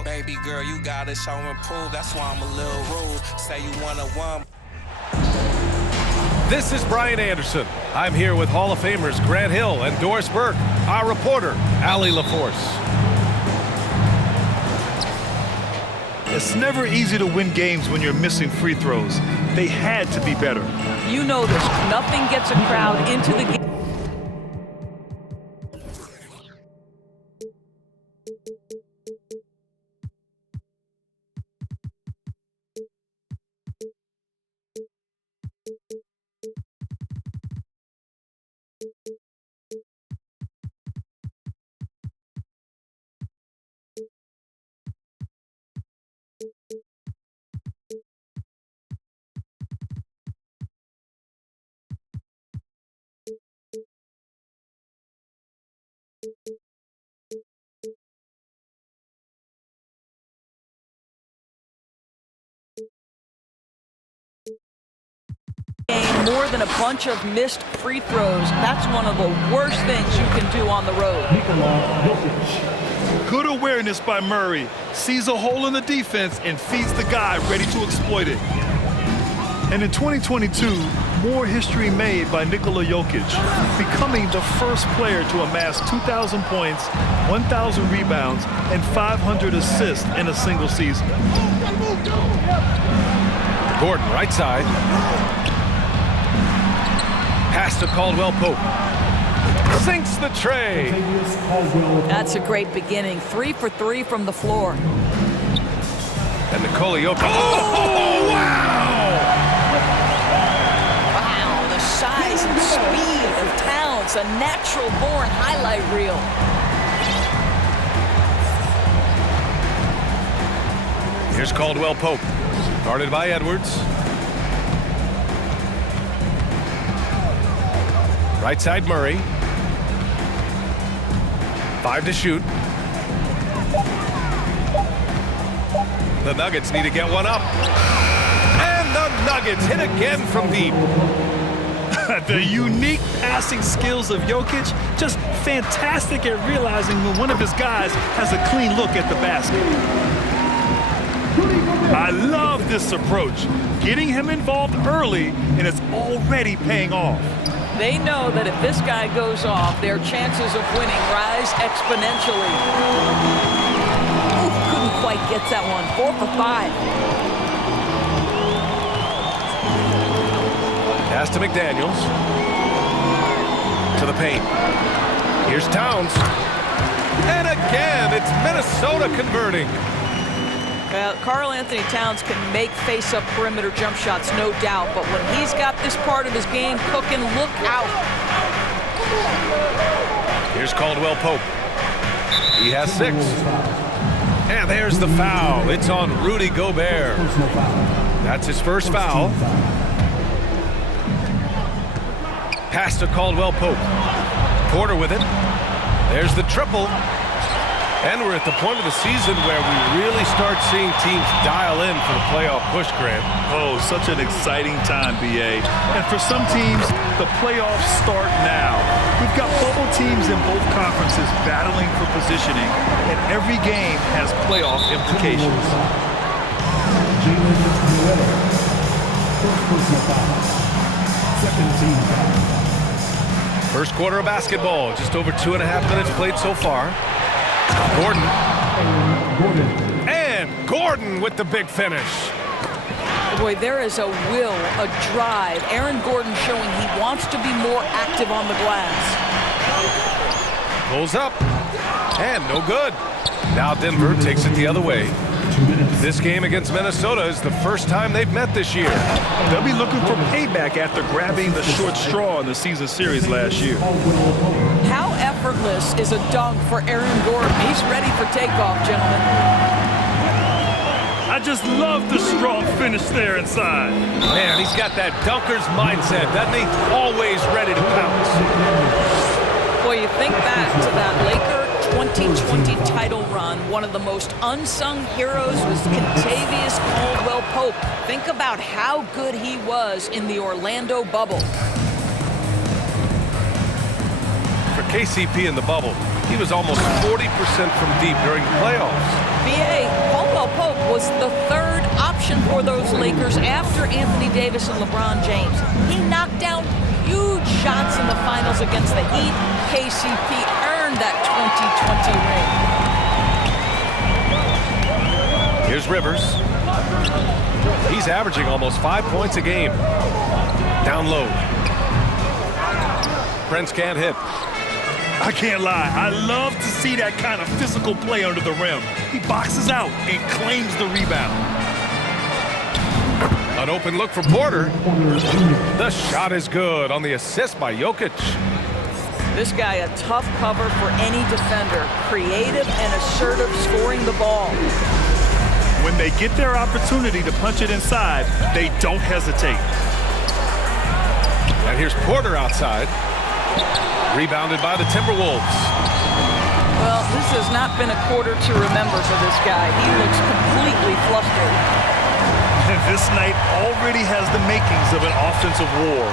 dog. Baby girl, you gotta show and prove. That's why I'm a little rude. Say you wanna one. This is Brian Anderson. I'm here with Hall of Famers Grant Hill and Doris Burke, our reporter, Allie LaForce. It's never easy to win games when you're missing free throws. They had to be better. You know this. Nothing gets a crowd into the game. More than a bunch of missed free throws. That's one of the worst things you can do on the road. Good awareness by Murray. Sees a hole in the defense and feeds the guy ready to exploit it. And in 2022, more history made by Nikola Jokic, becoming the first player to amass 2,000 points, 1,000 rebounds, and 500 assists in a single season. Gordon, right side. Pass to Caldwell Pope. Sinks the tray. That's a great beginning. 3 for 3 from the floor. And Nikola Jokic. Oh, wow! Wow, the size and speed of Towns, a natural-born highlight reel. Here's Caldwell Pope, guarded by Edwards. Right side Murray. 5 to shoot. The Nuggets need to get one up. And the Nuggets hit again from deep. The unique passing skills of Jokic, just fantastic at realizing when one of his guys has a clean look at the basket. I love this approach, getting him involved early, and it's already paying off. They know that if this guy goes off, their chances of winning rise exponentially. Ooh, couldn't quite get that one. 4 for 5. Pass to McDaniels. To the paint. Here's Towns. And again, it's Minnesota converting. Well, Karl Anthony Towns can make face-up perimeter jump shots, no doubt, but when he's got this part of his game cooking, look out. Here's Caldwell Pope. He has 6. And there's the foul. It's on Rudy Gobert. That's his first foul. Pass to Caldwell Pope. Porter with it. There's the triple. And we're at the point of the season where we really start seeing teams dial in for the playoff push, Grant. Oh, such an exciting time, BA. And for some teams, the playoffs start now. We've got bubble teams in both conferences battling for positioning, and every game has playoff implications. First quarter of basketball, just over 2.5 minutes played so far. Gordon. And Gordon with the big finish. Boy, there is a will, a drive. Aaron Gordon showing he wants to be more active on the glass. Pulls up. And no good. Now Denver takes it the other way. This game against Minnesota is the first time they've met this year. They'll be looking for payback after grabbing the short straw in the season series last year. How effortless is a dunk for Aaron Gordon? He's ready for takeoff, gentlemen. I just love the strong finish there inside. Man, he's got that dunker's mindset, doesn't he? Always ready to pounce. Boy, you think back to that Laker 2020 title run. One of the most unsung heroes was Kentavious Caldwell Pope. Think about how good he was in the Orlando bubble. For KCP in the bubble, he was almost 40% from deep during the playoffs. B.A. Caldwell Pope was the third option for those Lakers after Anthony Davis and LeBron James. He knocked down huge shots in the finals against the Heat. KCP earned that 2020 ring. Here's Rivers. He's averaging almost 5 points a game. Down low. Prince can't hit. I can't lie. I love to see that kind of physical play under the rim. He boxes out and claims the rebound. An open look for Porter. The shot is good on the assist by Jokic. This guy a tough cover for any defender. Creative and assertive scoring the ball. When they get their opportunity to punch it inside, they don't hesitate. And here's Porter outside. Rebounded by the Timberwolves. Well, this has not been a quarter to remember for this guy. He looks completely flustered. And this night already has the makings of an offensive war.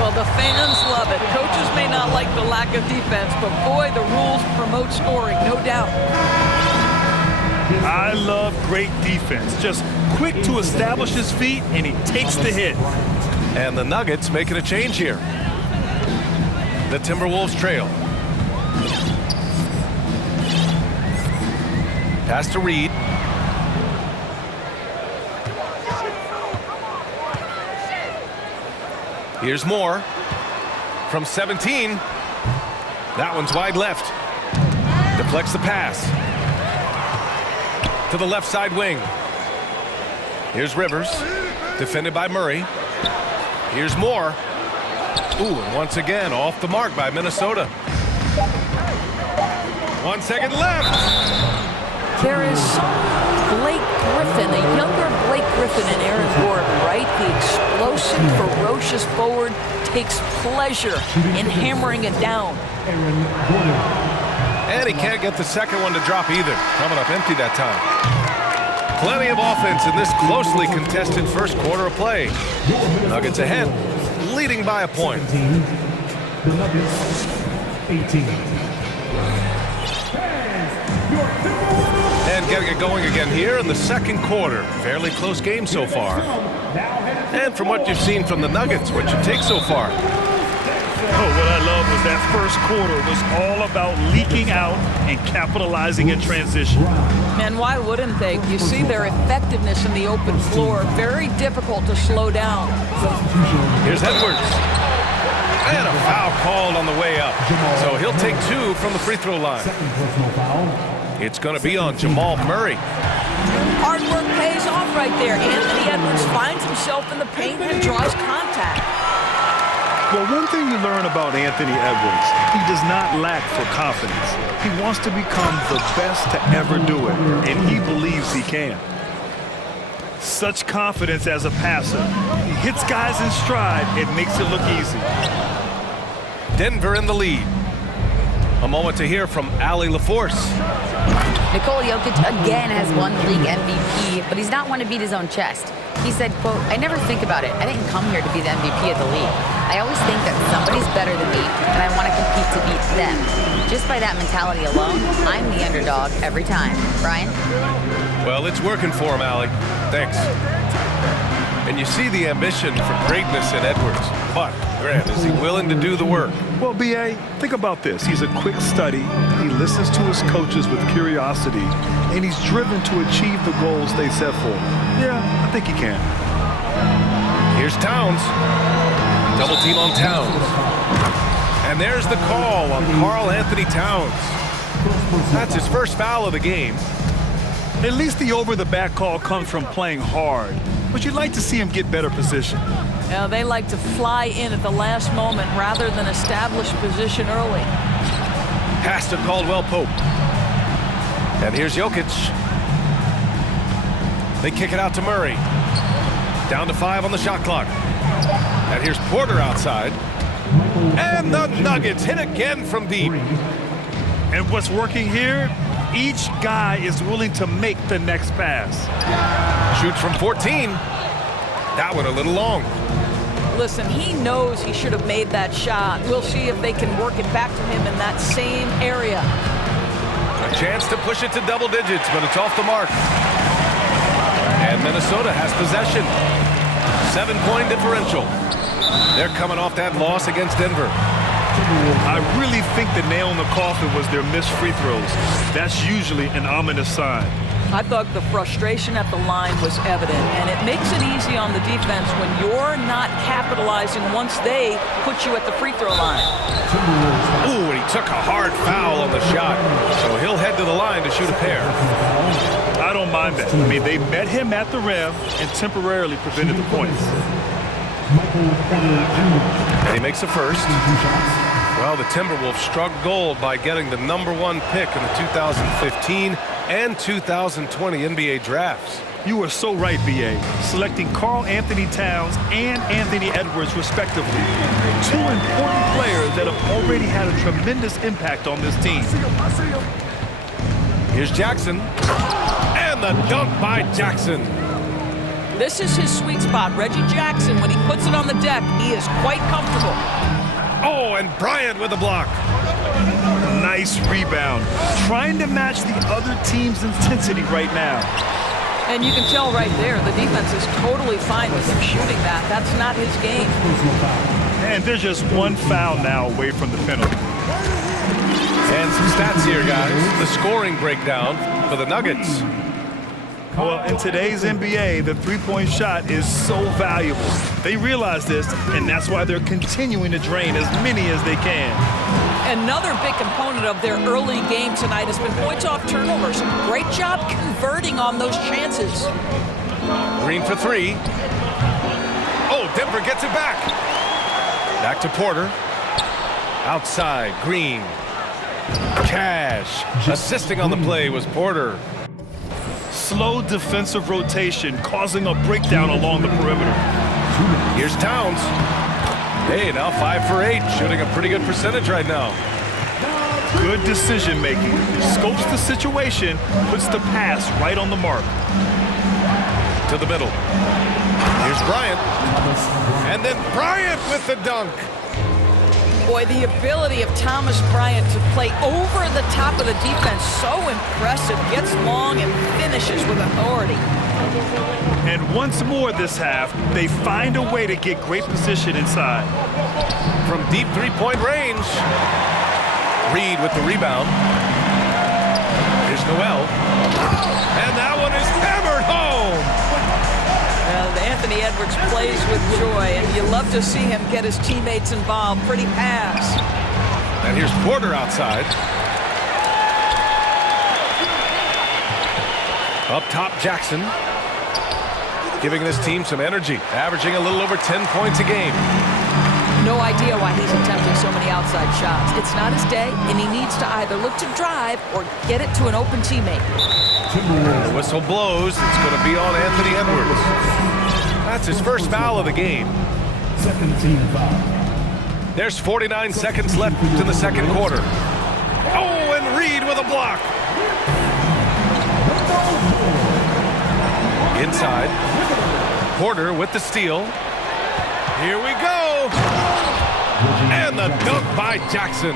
Well, the fans love it. Coaches may not like the lack of defense, but boy, the rules promote scoring, no doubt. I love great defense. Just quick to establish his feet, and he takes the hit. And the Nuggets making a change here. The Timberwolves trail. Pass to Reed. Here's Moore. From 17. That one's wide left. Deflects the pass. To the left side wing. Here's Rivers. Defended by Murray. Here's Moore. Ooh, and once again, off the mark by Minnesota. 1 second left. There is some Blake Griffin, a younger Blake Griffin in Aaron Gordon, right? The explosive, ferocious forward takes pleasure in hammering it down. And he can't get the second one to drop either. Coming up empty that time. Plenty of offense in this closely contested first quarter of play. Nuggets ahead, leading by a point. The Nuggets, 18. And getting it going again here in the second quarter. Fairly close game so far. And from what you've seen from the Nuggets, what you take so far? Oh, what I love was that first quarter was all about leaking out and capitalizing in transition. And why wouldn't they? You see their effectiveness in the open floor. Very difficult to slow down. Here's Edwards. And a foul called on the way up. So he'll take 2 from the free throw line. It's going to be on Jamal Murray. Hard work pays off right there. Anthony Edwards finds himself in the paint and draws contact. Well, one thing you learn about Anthony Edwards, he does not lack for confidence. He wants to become the best to ever do it, and he believes he can. Such confidence as a passer. He hits guys in stride and makes it look easy. Denver in the lead. A moment to hear from Allie LaForce. Nikola Jokic again has won the league MVP, but he's not one to beat his own chest. He said, quote, "I never think about it. I didn't come here to be the MVP of the league. I always think that somebody's better than me, and I want to compete to beat them. Just by that mentality alone, I'm the underdog every time." Brian? Well, it's working for him, Allie. Thanks. And you see the ambition for greatness in Edwards. But, Grant, is he willing to do the work? Well, B.A., think about this. He's a quick study. He listens to his coaches with curiosity, and he's driven to achieve the goals they set for him. Yeah, I think he can. Here's Towns. Double team on Towns. And there's the call on Karl Anthony Towns. That's his first foul of the game. At least the over-the-back call comes from playing hard, but you'd like to see him get better position. Now, they like to fly in at the last moment rather than establish position early. Pass to Caldwell Pope. And here's Jokic. They kick it out to Murray. Down to 5 on the shot clock. And here's Porter outside. And the Nuggets hit again from deep. And what's working here? Each guy is willing to make the next pass. Shoots from 14. That one a little long. Listen, he knows he should have made that shot. We'll see if they can work it back to him in that same area. A chance to push it to double digits, but it's off the mark. And Minnesota has possession. 7-point differential. They're coming off that loss against Denver. I really think the nail in the coffin was their missed free throws. That's usually an ominous sign. I thought the frustration at the line was evident, and it makes it easy on the defense when you're not capitalizing once they put you at the free throw line. Ooh, and he took a hard foul on the shot, so he'll head to the line to shoot a pair. I don't mind that. I mean, they met him at the rim and temporarily prevented the points. And he makes a first. Well, the Timberwolves struck gold by getting the #1 pick in the 2015 and 2020 NBA drafts. You are so right, B.A. Selecting Karl Anthony Towns and Anthony Edwards, respectively. Two important players that have already had a tremendous impact on this team. Here's Jackson. And the dunk by Jackson. This is his sweet spot. Reggie Jackson, when he puts it on the deck, he is quite comfortable. Oh, and Bryant with the block. Nice rebound. Trying to match the other team's intensity right now. And you can tell right there, the defense is totally fine with him shooting that. That's not his game. And there's just one foul now away from the penalty. And some stats here, guys. The scoring breakdown for the Nuggets. Well, in today's NBA, the three-point shot is so valuable. They realize this, and that's why they're continuing to drain as many as they can. Another big component of their early game tonight has been points off turnovers. Great job converting on those chances. Green for three. Oh, Denver gets it back. Back to Porter. Outside, Green. Cash. Assisting on the play was Porter. Slow defensive rotation causing a breakdown along the perimeter. Here's Towns. Hey, now 5 for 8, shooting a pretty good percentage right now. Good decision making. Scopes the situation, puts the pass right on the mark. To the middle. Here's Bryant. And then Bryant with the dunk. Boy, the ability of Thomas Bryant to play over the top of the defense, so impressive. Gets long and finishes with authority. And once more this half, they find a way to get great position inside. From deep three-point range. Reed with the rebound. Here's Noel. And that one is hammered home. Anthony Edwards plays with joy, and you love to see him get his teammates involved. Pretty pass. And here's Porter outside. Up top, Jackson. Giving this team some energy, averaging a little over 10 points a game. No idea why he's attempting so many outside shots. It's not his day, and he needs to either look to drive or get it to an open teammate. The whistle blows. It's going to be on Anthony Edwards. That's his first foul of the game. Second team foul. There's 49 seconds left in the second quarter. Oh, and Reed with a block. Inside. Porter with the steal. Here we go. And the dunk by Jackson.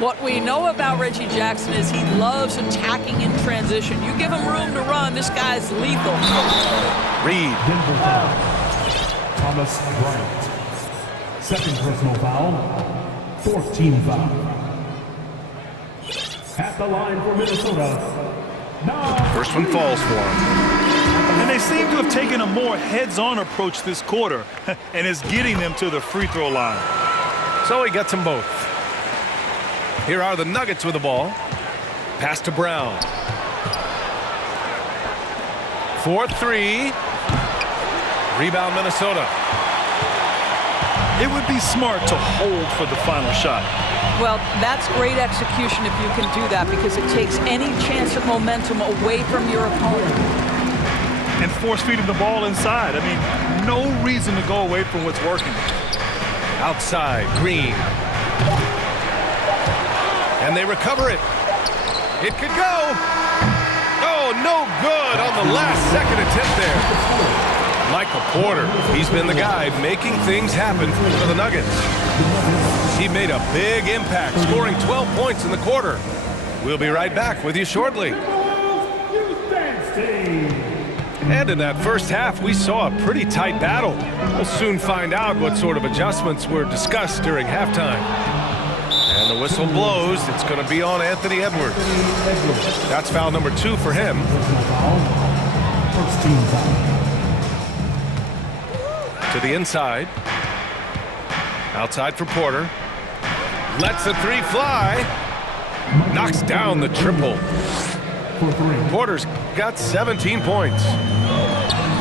What we know about Reggie Jackson is he loves attacking in transition. You give him room to run, this guy's lethal. Reed. Denver foul. Thomas Bryant. Second personal foul. Fourth team foul. At the line for Minnesota. First one falls for him. And they seem to have taken a more heads-on approach this quarter, and is getting them to the free throw line. So he gets them both. Here are the Nuggets with the ball. Pass to Brown. 4-3. Rebound Minnesota. It would be smart to hold for the final shot. Well, that's great execution if you can do that, because it takes any chance of momentum away from your opponent. And force feeding the ball inside. I mean, no reason to go away from what's working. Outside, Green. And they recover it. It could go. Oh, no good on the last second attempt there. Michael Porter, he's been the guy making things happen for the Nuggets. He made a big impact, scoring 12 points in the quarter. We'll be right back with you shortly. And in that first half, we saw a pretty tight battle. We'll soon find out what sort of adjustments were discussed during halftime. And the whistle blows. It's going to be on Anthony Edwards. That's foul number 2 for him. First team foul. To the inside. Outside for Porter. Lets the 3 fly. Knocks down the triple. For 3. Porter's got 17 points.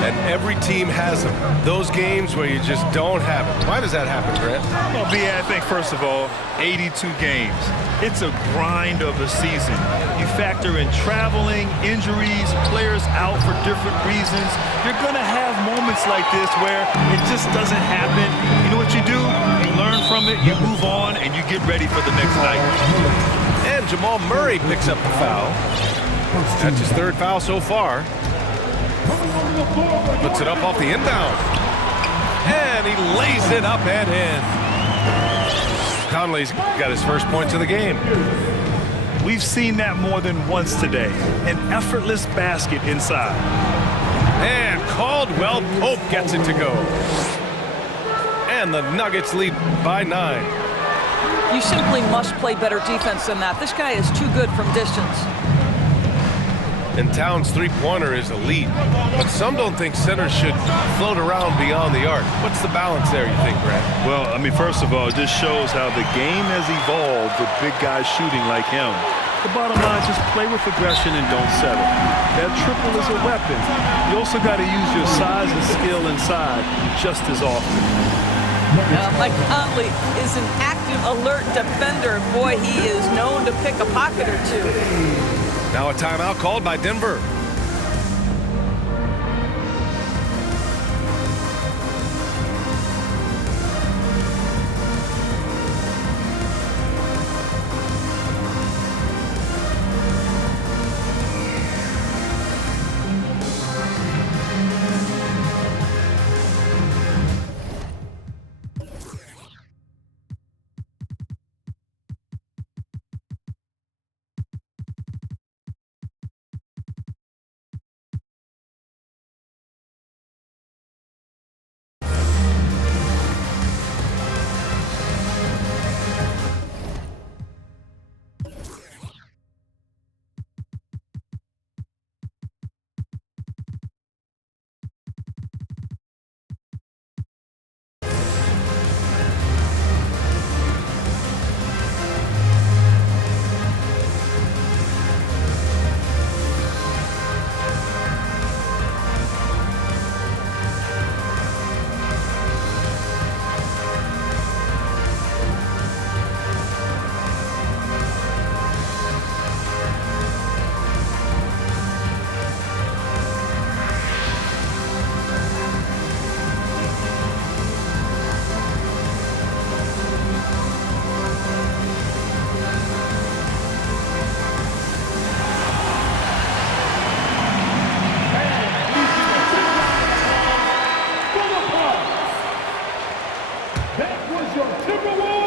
And every team has them. Those games where you just don't have it. Why does that happen, Grant? Well, B, I think, first of all, 82 games. It's a grind of a season. You factor in traveling, injuries, players out for different reasons. You're going to have moments like this where it just doesn't happen. You know what you do? You learn from it, you move on, and you get ready for the next night. And Jamal Murray picks up the foul. That's his 3rd foul so far. Puts it up off the inbound. And he lays it up and in. Conley's got his first points of the game. We've seen that more than once today. An effortless basket inside. And Caldwell Pope gets it to go. And the Nuggets lead by 9. You simply must play better defense than that. This guy is too good from distance. And Towns' 3-pointer is elite. But some don't think centers should float around beyond the arc. What's the balance there, you think, Brad? Well, I mean, first of all, this shows how the game has evolved with big guys shooting like him. The bottom line, just play with aggression and don't settle. That triple is a weapon. You also got to use your size and skill inside just as often. Mike Conley is an active, alert defender. Boy, he is known to pick a pocket or two. Now a timeout called by Denver.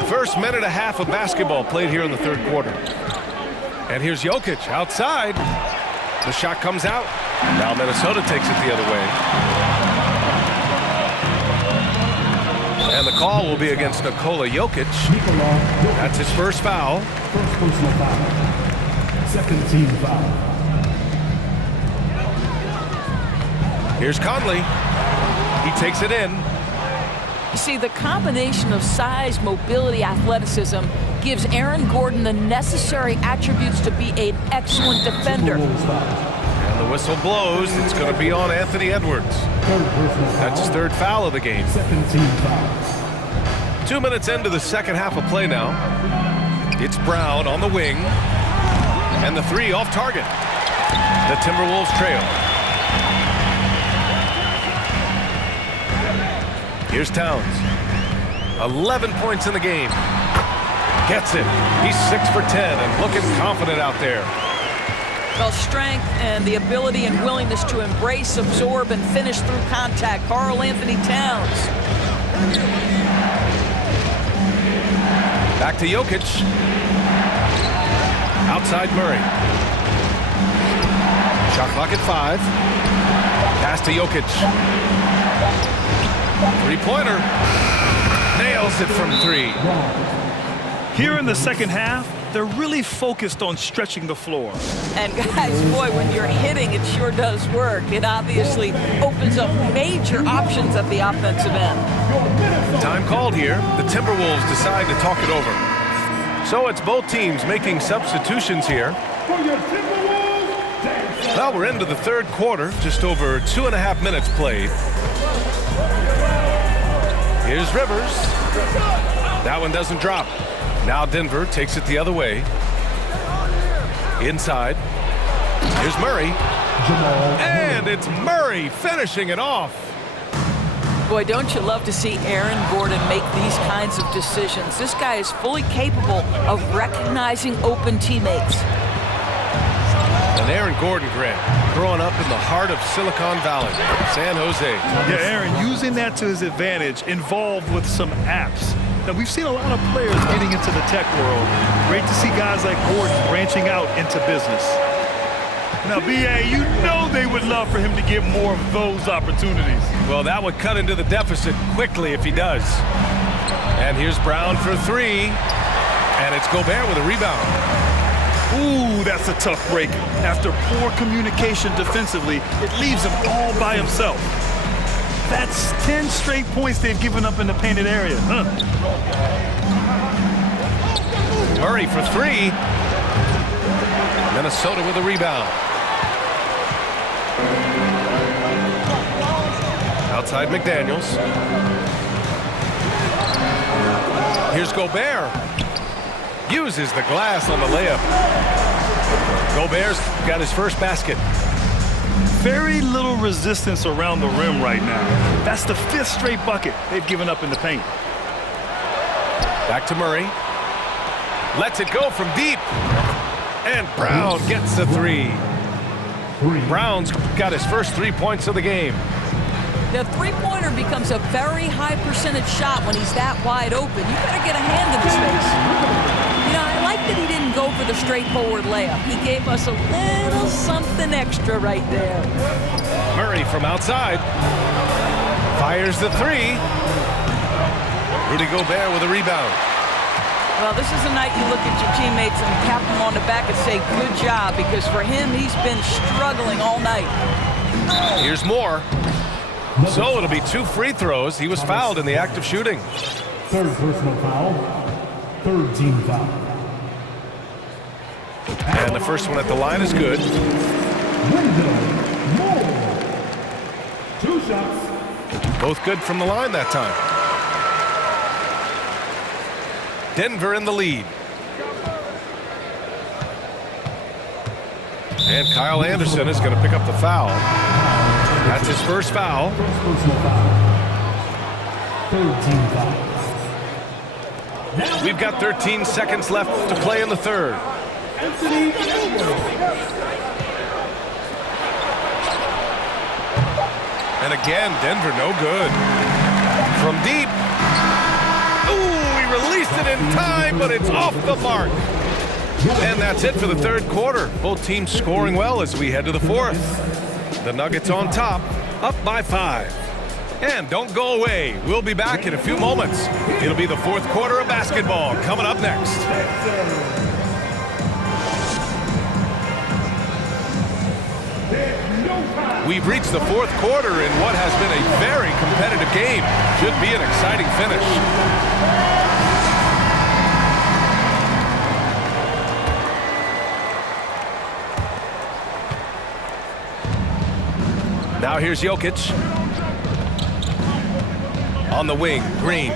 First minute and a half of basketball played here in the 3rd quarter. And here's Jokic outside. The shot comes out. Now Minnesota takes it the other way. And the call will be against Nikola Jokic. That's his first foul. First personal foul. Second team foul. Here's Conley. He takes it in. You see, the combination of size, mobility, athleticism gives Aaron Gordon the necessary attributes to be an excellent defender. And the whistle blows. It's going to be on Anthony Edwards. That's his 3rd foul of the game. Second team foul. 2 minutes into the second half of play now. It's Brown on the wing. And the 3 off target. The Timberwolves trail. Here's Towns. 11 points in the game. Gets it. He's 6 for 10 and looking confident out there. Well, strength and the ability and willingness to embrace, absorb, and finish through contact. Karl-Anthony Towns. Back to Jokic. Outside Murray. Shot clock at 5. Pass to Jokic. Three-pointer. Nails it from 3. Here in the second half, they're really focused on stretching the floor. And guys, boy, when you're hitting, it sure does work. It obviously opens up major options at the offensive end. Time called here. The Timberwolves decide to talk it over. So it's both teams making substitutions here. Now we're into the third quarter, just over 2.5 minutes played. Here's Rivers. That one doesn't drop. Now Denver takes it the other way. Inside. Here's Murray. And it's Murray finishing it off. Boy, don't you love to see Aaron Gordon make these kinds of decisions. This guy is fully capable of recognizing open teammates. And Aaron Gordon, Grant, growing up in the heart of Silicon Valley, San Jose. Yeah, Aaron, using that to his advantage, involved with some apps. Now, we've seen a lot of players getting into the tech world. Great to see guys like Gordon branching out into business. Now, B.A., you know they would love for him to get more of those opportunities. Well, that would cut into the deficit quickly if he does. And here's Brown for 3. And it's Gobert with a rebound. Ooh, that's a tough break. After poor communication defensively, it leaves him all by himself. That's 10 straight points they've given up in the painted area. Murray for 3. Minnesota with a rebound. Outside McDaniels. Here's Gobert. Uses the glass on the layup. Gobert's got his first basket. Very little resistance around the rim right now. That's the 5th straight bucket they've given up in the paint. Back to Murray. Lets it go from deep. And Brown gets the 3. Brown's got his first 3 points of the game. The three-pointer becomes a very high percentage shot when he's that wide open. You better get a hand in his face. You know, I like that he didn't go for the straightforward layup. He gave us a little something extra right there. Murray from outside. Fires the 3. Rudy Gobert with a rebound. Well, this is a night you look at your teammates and tap them on the back and say, good job, because for him, he's been struggling all night. Here's more. So it'll be 2 free throws. He was fouled in the act of shooting. Third personal foul. Third team foul. And the first one at the line is good. Wendell Moore. 2 shots. Both good from the line that time. Denver in the lead. And Kyle Anderson is going to pick up the foul. That's his first foul. First personal foul. Third team foul. We've got 13 seconds left to play in the third. Anthony Edwards. And again, Denver no good. From deep. Ooh, he released it in time, but it's off the mark. And that's it for the third quarter. Both teams scoring well as we head to the fourth. The Nuggets on top, up by 5. And don't go away. We'll be back in a few moments. It'll be the fourth quarter of basketball coming up next. We've reached the fourth quarter in what has been a very competitive game. Should be an exciting finish. Now here's Jokic. On the wing, Green.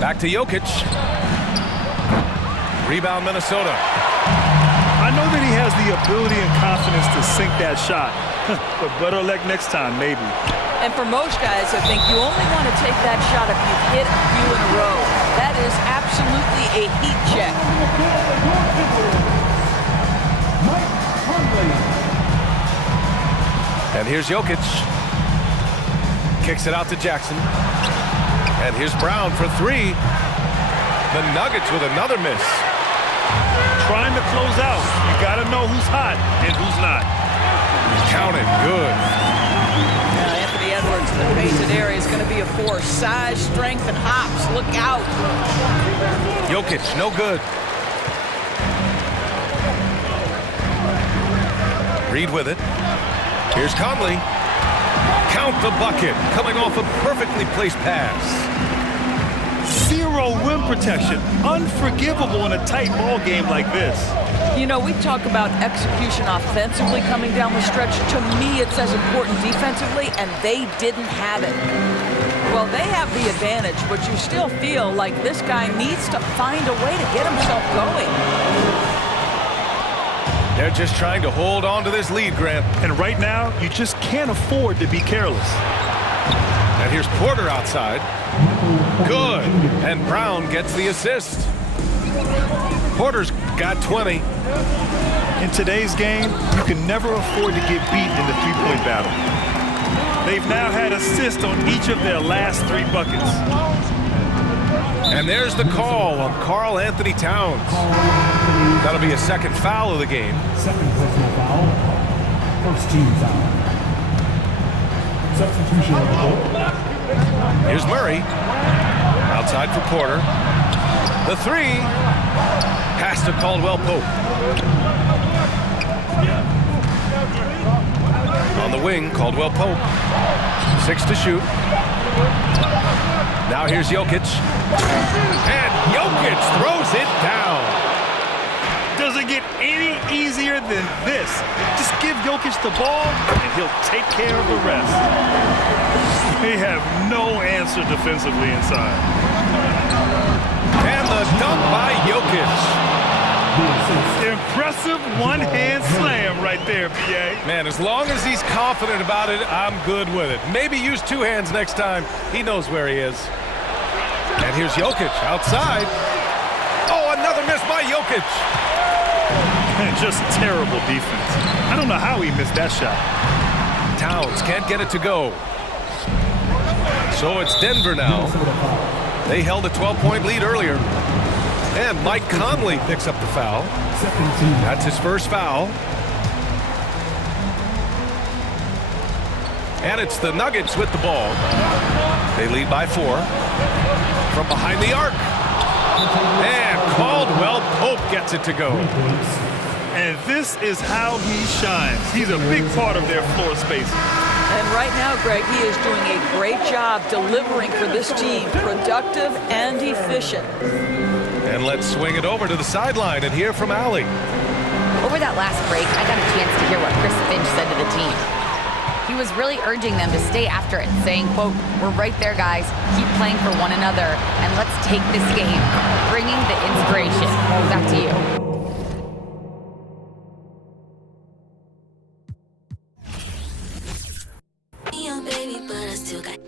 Back to Jokic. Rebound, Minnesota. I know that he has the ability and confidence to sink that shot, but better luck next time, maybe. And for most guys, I think you only want to take that shot if you've hit a few in a row. That is absolutely a heat check. And here's Jokic. Kicks it out to Jackson. And here's Brown for 3. The Nuggets with another miss. trying to close out. You got to know who's hot and who's not. Counted. Good. Yeah, Anthony Edwards, the painted area is going to be a force. Size, strength, and hops. Look out. Jokic, no good. Reed with it. Here's Conley. Count the bucket. Coming off a perfectly placed pass. Zero rim protection. Unforgivable in a tight ball game like this. You know, we talk about execution offensively coming down the stretch. To me, it's as important defensively, and they didn't have it. Well, they have the advantage, but you still feel like this guy needs to find a way to get himself going. They're just trying to hold on to this lead, Grant. And right now, you just can't afford to be careless. And here's Porter outside. Good. And Brown gets the assist. Porter's got 20. In today's game, you can never afford to get beat in the three-point battle. They've now had assists on each of their last 3 buckets. And there's the call on Karl Anthony Towns. That'll be a second foul of the game. Second personal foul. First team foul. Substitution on the court. Here's Murray. Outside for Porter. The 3. Pass to Caldwell Pope. On the wing, Caldwell Pope. 6 to shoot. Now here's Jokic. And Jokic throws it down. Doesn't get any easier than this. Just give Jokic the ball, and he'll take care of the rest. They have no answer defensively inside. And the dunk by Jokic. Impressive one-hand slam right there, B.A. Man, as long as he's confident about it, I'm good with it. Maybe use 2 hands next time. He knows where he is. And here's Jokic outside. Oh, another miss by Jokic. Just terrible defense. I don't know how he missed that shot. Towns can't get it to go. So it's Denver now. They held a 12-point lead earlier. And Mike Conley picks up the foul. That's his first foul. And it's the Nuggets with the ball. They lead by 4. From behind the arc. And Caldwell Pope gets it to go. And this is how he shines. He's a big part of their floor space. And right now, Greg, he is doing a great job delivering for this team. Productive and efficient. And let's swing it over to the sideline and hear from Allie. Over that last break, I got a chance to hear what Chris Finch said to the team. He was really urging them to stay after it, saying, quote, "We're right there, guys. Keep playing for one another, and let's take this game." Bringing the inspiration. Back to you. Baby, but I still got